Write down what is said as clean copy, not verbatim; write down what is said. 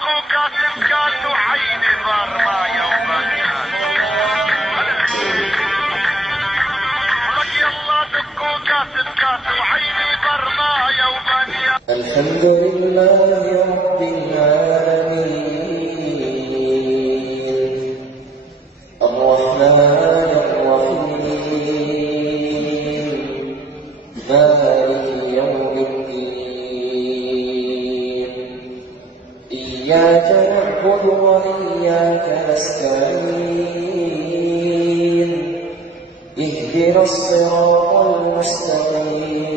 كات وعيني ضربة يوم يلا دقوا كات وعيني ضربة يوم. الحمد لله رب العالمين الرحمن الرحيم مالك يوم الدين إياك نعبد وإياك نستعين اهدنا الصراط المستقيم